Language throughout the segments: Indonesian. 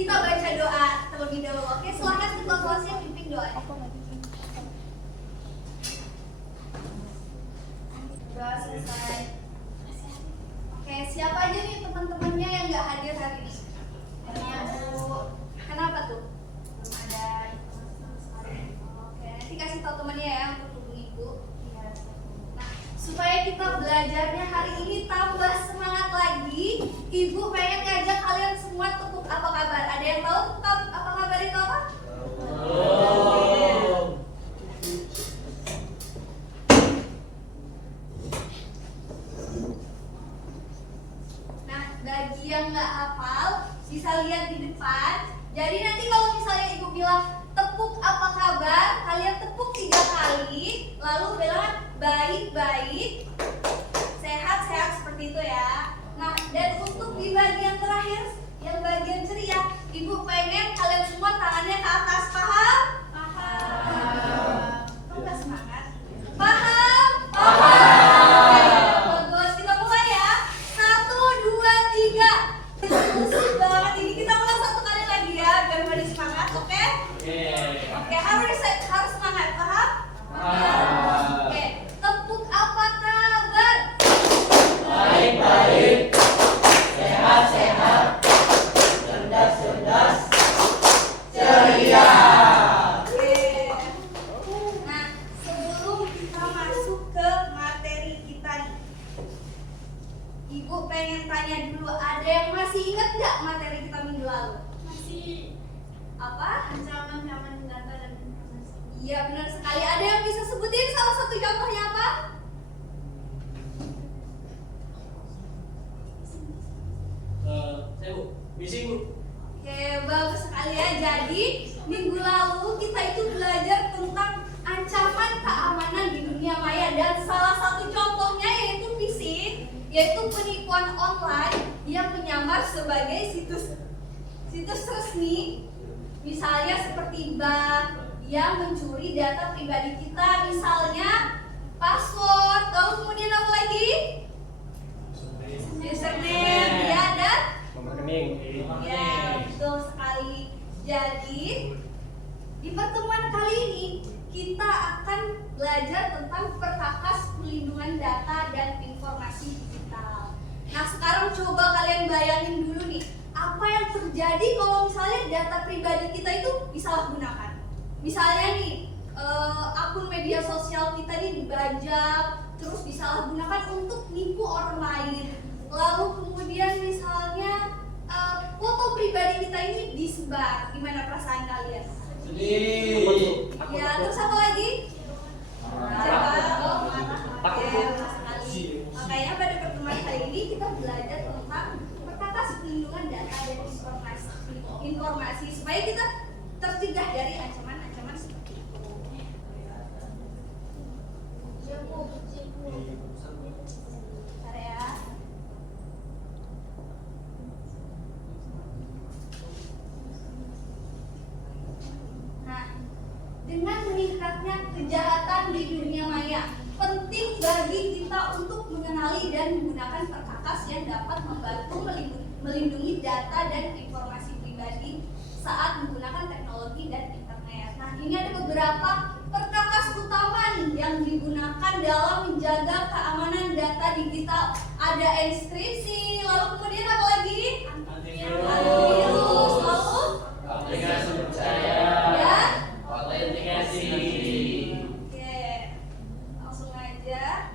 kita baca doa terlebih dahulu. Oke, silakan ketua kelas yang pimpin doa. Doa selesai. Oke, siapa aja nih teman-temannya yang nggak hadir hari ini? Kenapa tuh? Belum ada sama sekali. Oke, nanti kasih tahu temannya ya untuk hubungi ibu. Nah, supaya kita belajarnya hari ini tambah semangat lagi, ibu pengen ngajak kalian semua tepuk apa kabar. Ada yang tahu tepuk apa kabar itu apa? Nah, bagi yang nggak hafal bisa lihat di depan. Jadi nanti kalau misalnya ibu bilang tepuk apa kabar, kalian tepuk 3 kali, lalu bilang baik-baik, sehat-sehat seperti itu ya. Nah, dan untuk di bagian terakhir, yang bagian ceria, ibu pengen kalian semua tangannya ke atas, paham? Paham. Kok nggak semangat? Paham? Paham. Bagus, kita mulai ya. 1, 2, 3. Musuh banget ini, kita ulang 1 kali lagi ya, biar pada semangat, oke? Oke, harus semangat, paham? Oke, tepuk apa kabar? Baik-baik, sehat-sehat, cerdas-cerdas, ceria. Nah, sebelum kita masuk ke materi kita nih, ibu pengen tanya dulu, ada yang masih ingat nggak materi kita minggu lalu? Masih Apa? ancaman data dan informasi. Iya, benar sekali. Ada yang bisa sebutin salah satu contohnya apa? Saya Bu, misi Bu. Oke, bagus sekali ya. Jadi minggu lalu kita itu belajar tentang ancaman keamanan di dunia maya, dan salah satu contohnya yaitu phishing, yaitu penipuan online yang menyamar sebagai situs resmi, misalnya seperti bank yang mencuri data pribadi kita, misalnya password, lalu kemudian apa lagi? Username, ya, dan Nomor rekening. ya, betul sekali. Jadi di pertemuan kali ini kita akan belajar tentang perkakas pelindungan data dan informasi digital. Nah, sekarang coba kalian bayangin dulu nih, apa yang terjadi kalau misalnya data pribadi kita itu disalahgunakan. Misalnya nih, akun media sosial kita nih dibajak, terus disalahgunakan untuk nipu orang lain. Lalu kemudian misalnya foto pribadi kita ini disebar, gimana perasaan kalian? Sedih. Ya, terus apa lagi? Takut. Ya, benar sekali. Makanya pada pertemuan kali ini kita belajar tentang perkakas pelindungan data dan informasi supaya kita tercegah dari ancaman-ancaman seperti itu. Bentar ya. Nah, dengan meningkatnya kejahatan di dunia maya, penting bagi kita untuk mengenali dan menggunakan perkakas yang dapat membantu melindungi data dan informasi pribadi saat menggunakan teknologi dan internet. Nah, ini ada beberapa perkakas utama nih yang digunakan dalam menjaga keamanan data digital. Ada enkripsi, lalu kemudian apa lagi? Antivirus, lalu Aplikasi percaya. ya. Autentikasi. Oke, langsung aja.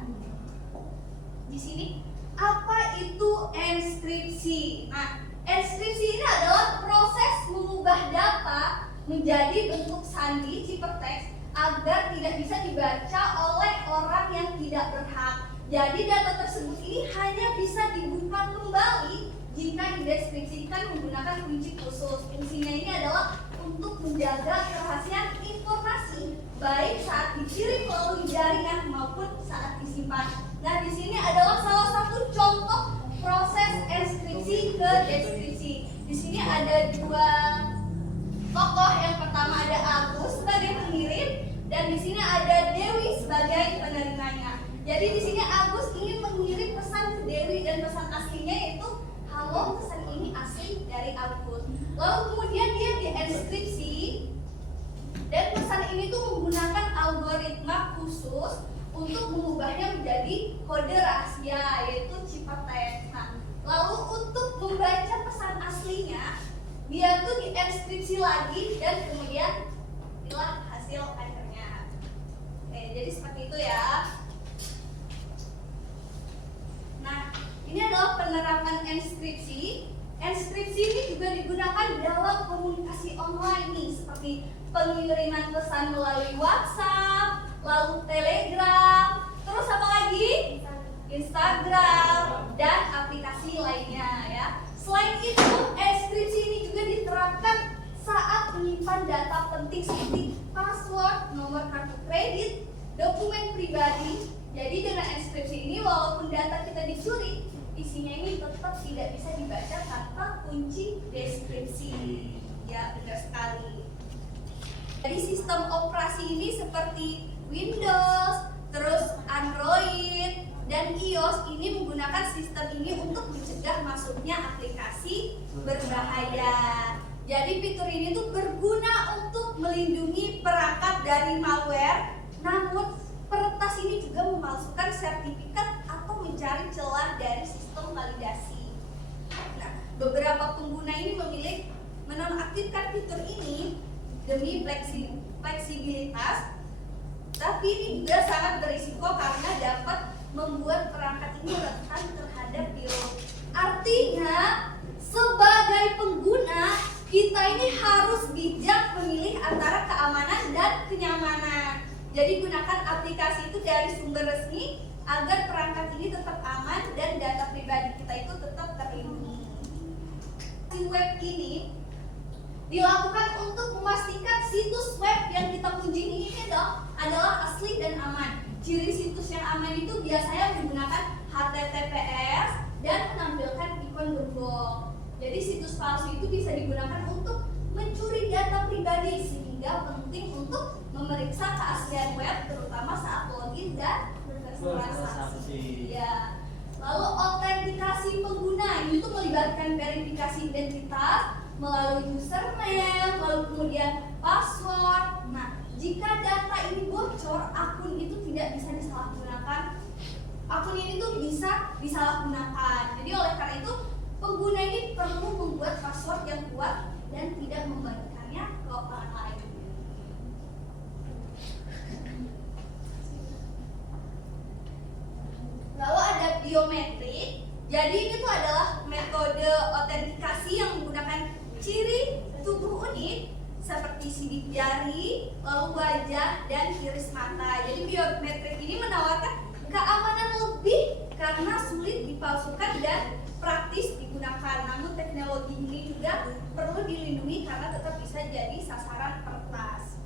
Di sini apa itu enkripsi? Nah, enkripsi ini adalah proses mengubah data menjadi bentuk sandi ciphertext agar tidak bisa dibaca oleh orang yang tidak berhak. Jadi data tersebut ini hanya bisa dibuka kembali jika dideskripsikan menggunakan kunci khusus. Fungsinya ini adalah untuk menjaga kerahasiaan informasi baik saat dikirim melalui jaringan maupun saat disimpan. Nah, di sini adalah salah satu contoh proses enkripsi ke deskripsi. Di sini ada 2 tokoh. Yang pertama ada Agus sebagai pengirim dan di sini ada Dewi sebagai penerimanya. Jadi di sini Agus ingin mengirim pesan ke Dewi dan pesan aslinya yaitu halo, pesan ini asli dari Agus. Lalu kemudian dia dienkripsi, dan pesan ini tuh menggunakan algoritma khusus untuk mengubahnya menjadi kode rahasia, yaitu cipttext. Nah, lalu untuk membaca pesan aslinya, dia tuh dienkripsi lagi dan kemudian inilah hasil akhirnya. Oke, jadi seperti itu ya. Nah, ini adalah penerapan enskripsi. Enskripsi ini juga digunakan dalam komunikasi online nih, seperti pengiriman pesan melalui WhatsApp, lalu Telegram, terus apa lagi? Instagram dan aplikasi lainnya ya. Selain itu, enskripsi ini juga diterapkan saat menyimpan data penting seperti password, nomor kartu kredit, dokumen pribadi. Jadi dengan enskripsi ini walaupun data kita dicuri, isinya ini tetap tidak bisa dibaca tanpa kunci deskripsi. Ya, benar sekali. Jadi sistem operasi ini seperti Windows, terus Android, dan iOS ini menggunakan sistem ini untuk mencegah masuknya aplikasi berbahaya. Jadi fitur ini tuh berguna untuk melindungi perangkat dari malware, namun peretas ini juga memalsukan sertifikat atau mencari celah dari sistem validasi. Nah, beberapa pengguna ini memilih menonaktifkan fitur ini demi fleksibilitas, tapi ini juga sangat berisiko karena dapat membuat perangkat ini rentan terhadap virus. Artinya, sebagai pengguna, kita ini harus bijak memilih antara keamanan dan kenyamanan. Jadi gunakan aplikasi itu dari sumber resmi agar perangkat ini tetap aman dan data pribadi kita itu tetap terlindungi. Si web ini dilakukan untuk memastikan situs web yang kita kunjungi ini adalah asli dan aman. Ciri situs yang aman itu biasanya menggunakan HTTPS dan menampilkan ikon gembok. Jadi situs palsu itu bisa digunakan untuk mencuri data pribadi, sehingga penting untuk memeriksa keaslian web terutama saat login dan bertransaksi. Ya. Lalu autentikasi pengguna ini tuh melibatkan verifikasi identitas melalui username, lalu kemudian password. Nah, jika data ini bocor, akun itu tidak bisa disalahgunakan. Akun ini tuh bisa disalahgunakan. Jadi oleh karena itu pengguna ini perlu membuat password yang kuat dan tidak membagikannya ke orang lain. Lalu ada biometrik. Jadi ini tuh adalah metode autentikasi yang menggunakan ciri tubuh unik seperti sidik jari, lalu wajah, dan iris mata. Jadi biometrik ini menawarkan keamanan lebih karena sulit dipalsukan dan praktis digunakan. Namun teknologi ini juga perlu dilindungi karena tetap bisa jadi sasaran peretas.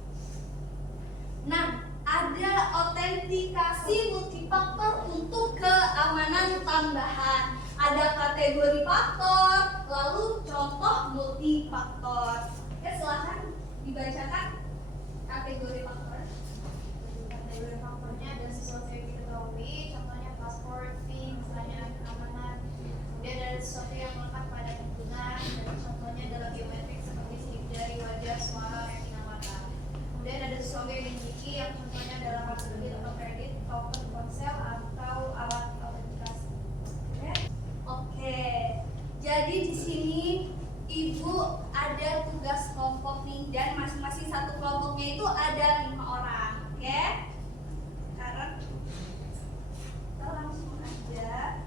Nah, ada autentikasi multifaktor untuk keamanan tambahan. Ada kategori faktor, lalu contoh multifaktor. Ya, silahkan dibacakan kategori faktor. Kategori faktornya ada sesuatu yang diketahui, contohnya password, PIN, misalnya keamanan. Kemudian ada sesuatu yang melekat pada pengguna, dan contohnya adalah biometrik seperti sidik jari, wajah, suara, retina mata. Kemudian ada sesuatu yang dimiliki, yang contohnya adalah kartu debit atau kredit, token ponsel, atau alat autentikasi. Oke, jadi di sini Ibu ada tugas kelompok nih, dan masing-masing satu kelompoknya itu ada 5 orang. Oke, sekarang kita langsung aja.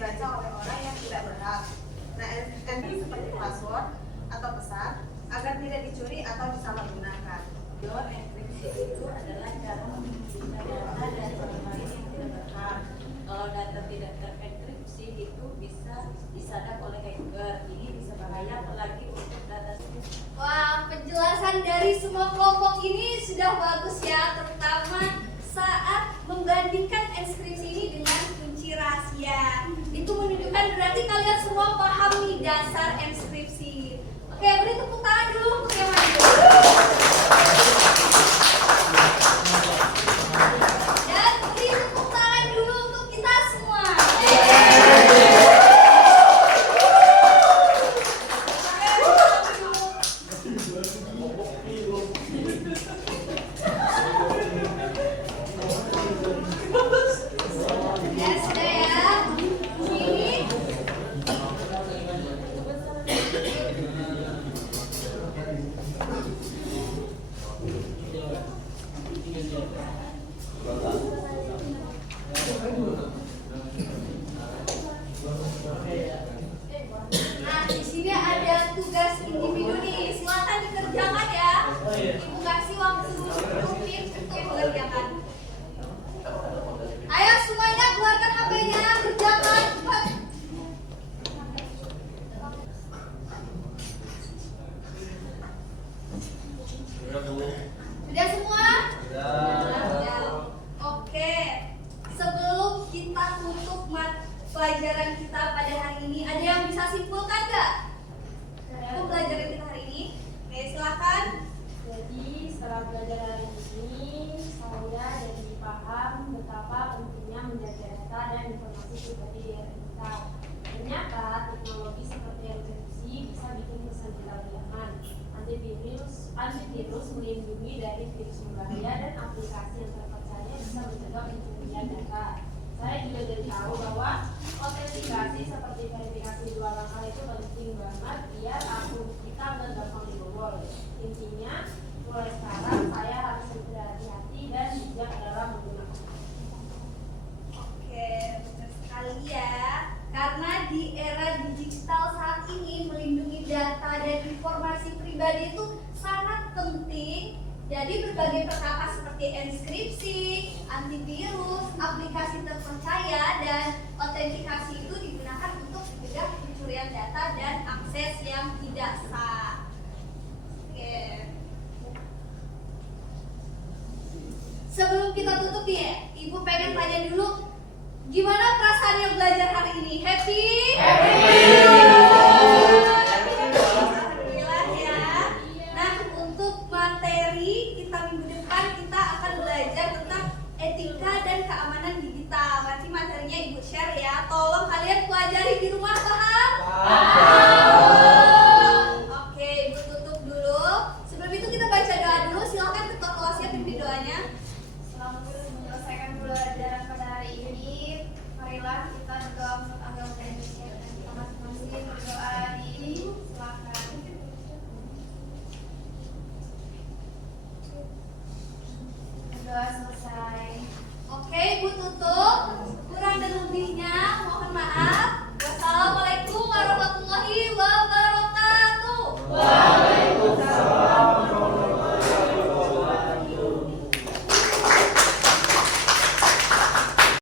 dibaca oleh orang yang tidak berhak. Nah, enkripsi seperti password atau pesan agar tidak dicuri atau disalahgunakan. Enkripsi itu adalah cara menyembunyikan data dari orang lain yang tidak berhak. Kalau data tidak terenkripsi itu bisa disadap oleh hacker. Ini bisa bahaya apalagi untuk data. Wah, penjelasan dari semua kelompok ini sudah bagus ya, terutama saat membandingkan enkripsi ini dengan kunci rahasia. Itu menunjukkan berarti kalian semua paham nih dasar enkripsi. Oke, beri tepuk tangan dulu untuk yang maju. Dan beri tepuk tangan dulu untuk kita semua. Ya sudah ya. Ini nah, di sini ada tugas individu nih. Silakan dikerjakan ya. Ibu kasih waktu 10 menit untuk mengerjakan. Ayo semuanya keluarkan HP-nya, kerjakan cepat. Sudah semua? Sudah. Oke. Sebelum kita tutup pelajaran kita pada hari ini, ada yang bisa simpulkan nggak? Untuk pelajaran kita hari ini. Oke, silakan. Jadi setelah belajar hari ini, saya jadi paham betapa pentingnya menjaga data dan informasi pribadi di era digital. Ternyata teknologi seperti enkripsi bisa bikin pesan kita lebih aman. Antivirus melindungi dari virus berbahaya dan aplikasi yang terpercaya bisa mencegah pencurian data. Saya juga jadi tahu bahwa autentikasi seperti verifikasi 2 langkah itu penting banget biar akun kita nggak gampang dibobol. Intinya, mulai sekarang saya harus lebih hati-hati dan bijak dalam menggunakan. Oke, benar sekali ya. Karena di era digital saat ini melindungi data dan informasi pribadi itu sangat penting. Jadi berbagai perkara seperti enkripsi, antivirus, aplikasi terpercaya, dan autentikasi itu digunakan untuk mencegah pencurian data dan akses yang tidak sah. Oke. Sebelum kita tutup nih ya, Ibu pengen tanya dulu, gimana perasaannya belajar hari ini? Happy? Alhamdulillah ya. Nah, untuk materi kita minggu depan kita akan belajar tentang etika dan keamanan digital. Nanti materinya Ibu share ya. Tolong kalian pelajari di rumah, paham?